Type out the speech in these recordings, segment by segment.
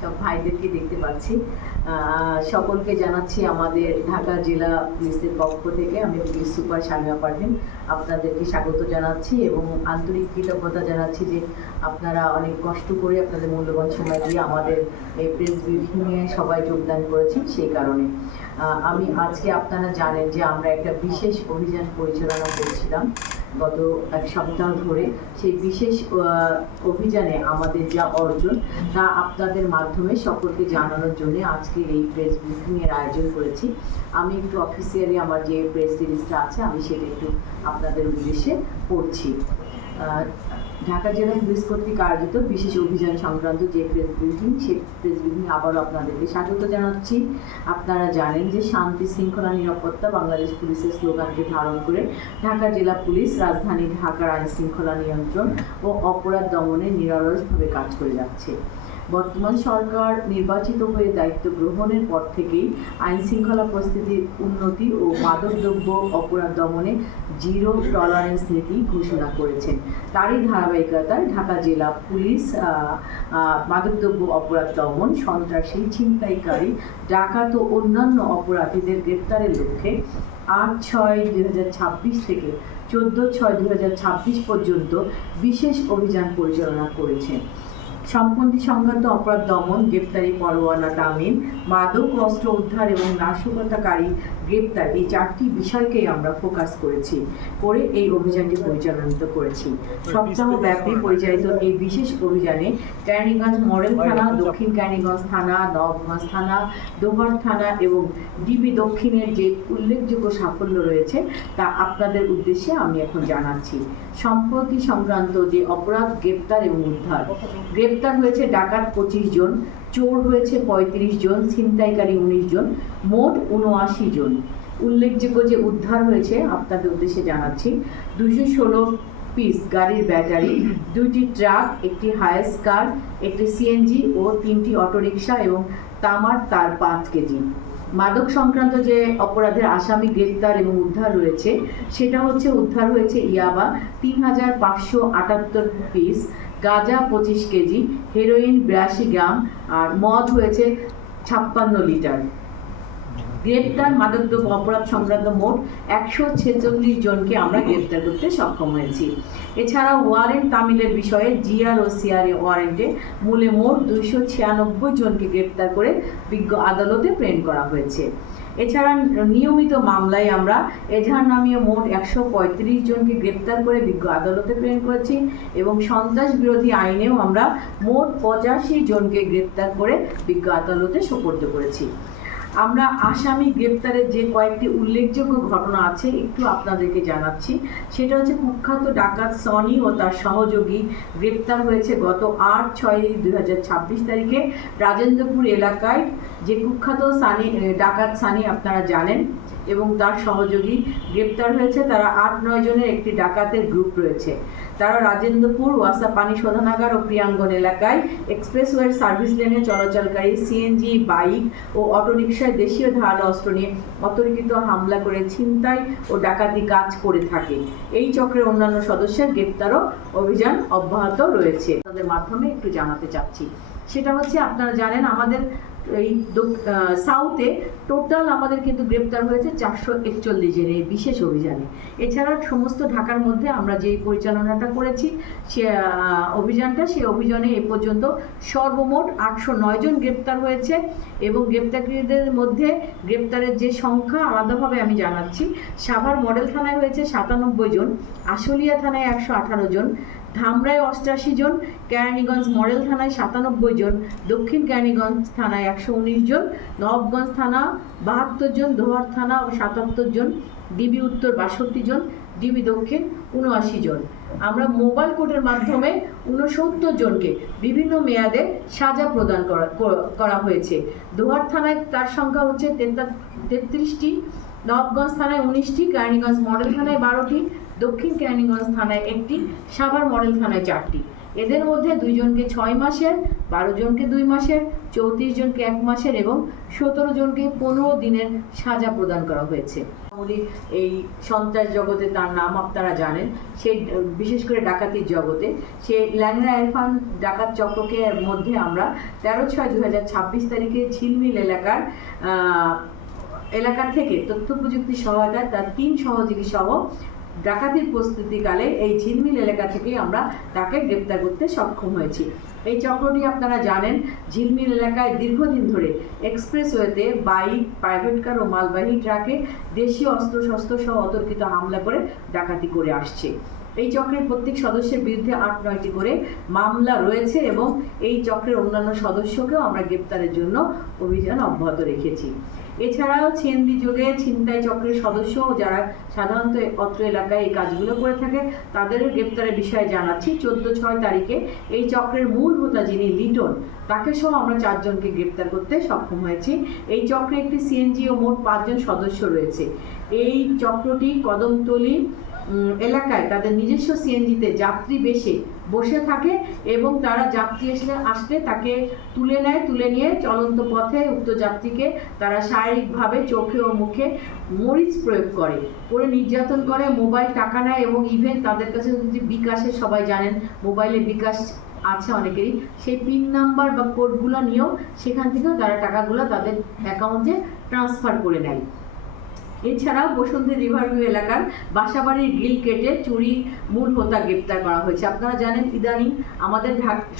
সব ভাইদেরকে দেখতে পাচ্ছি। সকলকে জানাচ্ছি আমাদের ঢাকা জেলা পুলিশের পক্ষ থেকে, আমি পুলিশ সুপার শামিমা পারভীন আপনাদেরকে স্বাগত জানাচ্ছি এবং আন্তরিক কৃতজ্ঞতা জানাচ্ছি যে আপনারা অনেক কষ্ট করে আপনাদের মূল্যবান সময় দিয়ে আমাদের এই প্রেস ব্রিফিংয়ে সবাই যোগদান করেছেন। সেই কারণে আমি আজকে, আপনারা জানেন যে আমরা একটা বিশেষ অভিযান পরিচালনা করছিলাম গত এক সপ্তাহ ধরে। সেই বিশেষ অভিযানে আমাদের যা অর্জন তা আপনাদের মাধ্যমে সকলকে জানানোর জন্য আজকে এই প্রেস ব্রিফিংয়ের আয়োজন করেছি। আমি একটু অফিসিয়ালি আমার যে প্রেস রিলিজটা আছে আমি সেটা একটু আপনাদের উদ্দেশ্যে পড়ছি। ঢাকা জেলা পুলিশ কর্তৃক আয়োজিত বিশেষ অভিযান সংক্রান্ত যে প্রেস ব্রিফিং, সেই প্রেস ব্রিফিং আবারও আপনাদেরকে স্বাগত জানাচ্ছি। আপনারা জানেন যে শান্তি শৃঙ্খলা নিরাপত্তা বাংলাদেশ পুলিশের স্লোগানকে ধারণ করে ঢাকা জেলা পুলিশ রাজধানী ঢাকার আইন শৃঙ্খলা নিয়ন্ত্রণ ও অপরাধ দমনে নিরলসভাবে কাজ করে যাচ্ছে। বর্তমান সরকার নির্বাচিত হয়ে দায়িত্ব গ্রহণের পর থেকেই আইন শৃঙ্খলা পরিস্থিতির উন্নতি ও মাদকদ্রব্য অপরাধ দমনে জিরো টলারেন্স নীতি ঘোষণা করেছেন। তারই ধারাবাহিকতায় ঢাকা জেলা পুলিশ মাদকদ্রব্য অপরাধ দমন, সন্ত্রাসী, ছিনতাইকারী, ডাকাত ও অন্যান্য অপরাধীদের গ্রেপ্তারের লক্ষ্যে 8/6/2026 থেকে 14/6/2026 পর্যন্ত বিশেষ অভিযান পরিচালনা করেছেন। সম্পত্তি সংক্রান্ত অপরাধ দমন, গ্রেপ্তারি পরোয়ানা তামিল, মাদক অস্ত্র উদ্ধার এবং নাশকতাকারী গ্রেপ্তার, এই চারটি বিষয়কেই আমরা ফোকাস করে এই অভিযানটি পরিচালিত করেছি। সপ্তাহব্যাপী পরিচালিত এই বিশেষ অভিযানে কেরানীগঞ্জ মডেল থানা, দক্ষিণ কেরানীগঞ্জ থানা, নবগঞ্জ থানা, দোহার থানা এবং ডিবি দক্ষিণের যে উল্লেখযোগ্য সাফল্য রয়েছে তা আপনাদের উদ্দেশ্যে আমি এখন জানাচ্ছি। সম্পত্তি সংক্রান্ত যে অপরাধ গ্রেপ্তার এবং উদ্ধার, গ্রেপ্তার হয়েছে ডাকাত 25 জন, চোর হয়েছে 35 জন, ছিনতাইকারী 19 জন, মোট 79 জন। উল্লেখযোগ্য যে উদ্ধার হয়েছে আপনাদের উদ্দেশ্যে জানাচ্ছি। 216 পিস গাড়ির ব্যাটারি, 2টি ট্রাক, একটি হায়াস কার, একটি সিএনজি ও 3টি অটোরিকশা এবং তামার তার 5 কেজি। মাদক সংক্রান্ত যে অপরাধের আসামি গ্রেপ্তার এবং উদ্ধার রয়েছে সেটা হচ্ছে, উদ্ধার হয়েছে ইয়াবা 3578 পিস, গাঁজা 25 কেজি, হেরোইন 82 গ্রাম আর মদ হয়েছে 56 লিটার। গ্রেপ্তার মাদকদ্রব্য অপরাধ সংক্রান্ত মোট 146 জনকে আমরা গ্রেপ্তার করতে সক্ষম হয়েছি। এছাড়া ওয়ারেন্ট তামিলের বিষয়ে জিআর ও সিআর ওয়ারেন্টে মূলে মোট 296 জনকে গ্রেপ্তার করে বিজ্ঞ আদালতে প্রেরণ করা হয়েছে। এছাড়া নিয়মিত মামলায় আমরা এজাহার নামীয় মোট 135 জনকে গ্রেপ্তার করে বিজ্ঞ আদালতে প্রেরণ করেছি এবং সন্ত্রাস বিরোধী আইনেও আমরা মোট 85 জনকে গ্রেপ্তার করে বিজ্ঞ আদালতে সোপর্দ করেছি। আমরা আসামি গ্রেপ্তারের যে কয়েকটি উল্লেখযোগ্য ঘটনা আছে একটু আপনাদেরকে জানাচ্ছি। সেটা হচ্ছে কুখ্যাত ডাকাত সনি ও তার সহযোগী গ্রেপ্তার হয়েছে গত 8/6/2026 তারিখে রাজেন্দ্রপুর এলাকায়। যে কুখ্যাত ডাকাত সানি আপনারা জানেন এবং তার সহযোগী গ্রেপ্তার হয়েছে। তারা 8-9 জনের একটি ডাকাতের গ্রুপ রয়েছে। তারা রাজেন্দ্রপুর ওয়াসা পানি শোধনাগার ও প্রিয়াঙ্গন এলাকায় এক্সপ্রেসওয়ের সার্ভিস লেনে চলাচলকারী সিএনজি, বাইক ও অটোরিকশায় দেশীয় ধারালো অস্ত্র নিয়ে অতর্কিত হামলা করে ছিনতাই ও ডাকাতি কাজ করে থাকে। এই চক্রের অন্যান্য সদস্যের গ্রেপ্তারও অভিযান অব্যাহত রয়েছে। তাদের মাধ্যমে একটু জানাতে চাচ্ছি, সেটা হচ্ছে আপনারা জানেন আমাদের এই সাউথে টোটাল আমাদের কিন্তু গ্রেপ্তার হয়েছে 441 জনের এই বিশেষ অভিযানে। এছাড়া সমস্ত ঢাকার মধ্যে আমরা যে পরিচালনাটা করেছি সে অভিযানটা, সেই অভিযানে এ পর্যন্ত সর্বমোট 809 জন গ্রেপ্তার হয়েছে এবং গ্রেপ্তারকৃতদের মধ্যে গ্রেপ্তারের যে সংখ্যা আলাদাভাবে আমি জানাচ্ছি। সাভার মডেল থানায় হয়েছে 97 জন, আশুলিয়া থানায় 118 জন, ধামরায় 88 জন, কেরানীগঞ্জ মডেল থানায় 97 জন, দক্ষিণ কেরানীগঞ্জ থানায় 119 জন, নবগঞ্জ থানা 72 জন, দোহার থানা 77 জন, ডিবি উত্তর 62 জন, ডিবি দক্ষিণ 79 জন। আমরা মোবাইল কোর্টের মাধ্যমে 69 জনকে বিভিন্ন মেয়াদে সাজা প্রদান করা হয়েছে। দোহার থানায় তার সংখ্যা হচ্ছে 33টি, নবগঞ্জ থানায় 19টি, কেরানীগঞ্জ মডেল থানায় 12টি, দক্ষিণ কেরানীগঞ্জ থানায় 1টি, সাভার মডেল থানায় 4টি। এদের মধ্যে 2 জনকে 6 মাসের, 12 জনকে 2 মাসের, 34 জনকে 1 মাসের এবং 17 জনকে 15 দিনের সাজা প্রদান করা হয়েছে। মোটামুটি এই সন্ত্রাস জগতে তার নাম আপনারা জানেন। সে বিশেষ করে ডাকাতির জগতে সে ল্যাংড়া ইরফান ডাকাত চক্রকে মধ্যে আমরা 13/6/2026 তারিখে ঝিলমিল এলাকা থেকে তথ্য প্রযুক্তি সহায়তায় তার 3 সহযোগী সহ ডাকাতির প্রস্তুতিকালে এই ঝিলমিল এলাকা থেকে আমরা তাকে গ্রেপ্তার করতে সক্ষম হয়েছি। এই চক্রটি আপনারা জানেন ঝিলমিল এলাকায় দীর্ঘদিন ধরে এক্সপ্রেসওয়েতে বাইক, প্রাইভেট কার ও মালবাহী ট্রাকে দেশীয় অস্ত্রশস্ত্র সহ অতর্কিত হামলা করে ডাকাতি করে আসছে। এই চক্রের প্রত্যেক সদস্যের বিরুদ্ধে 8-9টি করে মামলা রয়েছে এবং এই চক্রের অন্যান্য সদস্যকেও আমরা গ্রেপ্তারের জন্য অভিযান অব্যাহত রেখেছি। এছাড়াও ছিনতাই যোগে ছিনতাই চক্রের সদস্য যারা সাধারণত অত্র এলাকায় এই কাজগুলো করে থাকে তাদেরও গ্রেপ্তারের বিষয়ে জানাচ্ছি। 14/6 তারিখে এই চক্রের মূল হোতা যিনি লিটন, তাকে সহ আমরা 4 জনকে গ্রেপ্তার করতে সক্ষম হয়েছি। এই চক্রে একটি সিএনজি ও মোট 5 জন সদস্য রয়েছে। এই চক্রটি কদমতলী এলাকায় তাদের নিজস্ব সিএনজিতে যাত্রী বেশে বসে থাকে এবং তারা যাত্রী আসলে তাকে তুলে নেয়। তুলে নিয়ে চলন্ত পথে উক্ত যাত্রীকে তারা শারীরিকভাবে চোখে ও মুখে মরিচ প্রয়োগ করে নির্যাতন করে, মোবাইল, টাকা নেয় এবং ইভেন তাদের কাছে যদি বিকাশে, সবাই জানেন মোবাইলে বিকাশ আছে অনেকেরই, সেই পিন নাম্বার বা কোডগুলো নিয়েও সেখান থেকেও তারা টাকাগুলো তাদের অ্যাকাউন্টে ট্রান্সফার করে নেয়। এছাড়াও বসন্তী রিভারভিউ এলাকার বাসাবাড়ির গ্রিল কেটে চুরি মূল হোতা গ্রেপ্তার করা হয়েছে। আপনারা জানেন ইদানিং আমাদের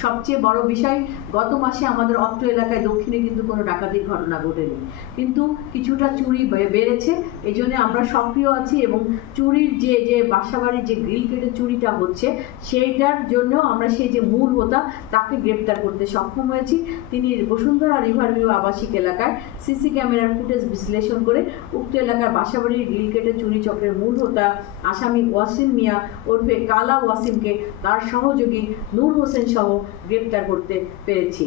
সবচেয়ে বড় বিষয়, গত মাসে আমাদের অত্র এলাকায় দক্ষিণে কিন্তু কোনো ডাকাতির ঘটনা ঘটেনি, কিন্তু কিছুটা চুরি বেড়েছে। এই জন্য আমরা সক্রিয় আছি এবং চুরির যে বাসাবাড়ির যে গ্রিল কেটে চুরিটা হচ্ছে সেইটার জন্য আমরা সেই যে মূল হোতা তাকে গ্রেপ্তার করতে সক্ষম হয়েছি। তিনি বসুন্ধরা রিভারভিউ আবাসিক এলাকায় সিসি ক্যামেরার ফুটেজ বিশ্লেষণ করে উক্ত এলাকার বাসাবাড়ির গ্রিল কেটে চুরি চক্রের মূল হোতা আসামি ওয়াসিম মিয়া ওরফে কালা ওয়াসিমকে তার সহযোগী নূর হোসেন সহ গ্রেপ্তার করতে পেরেছি।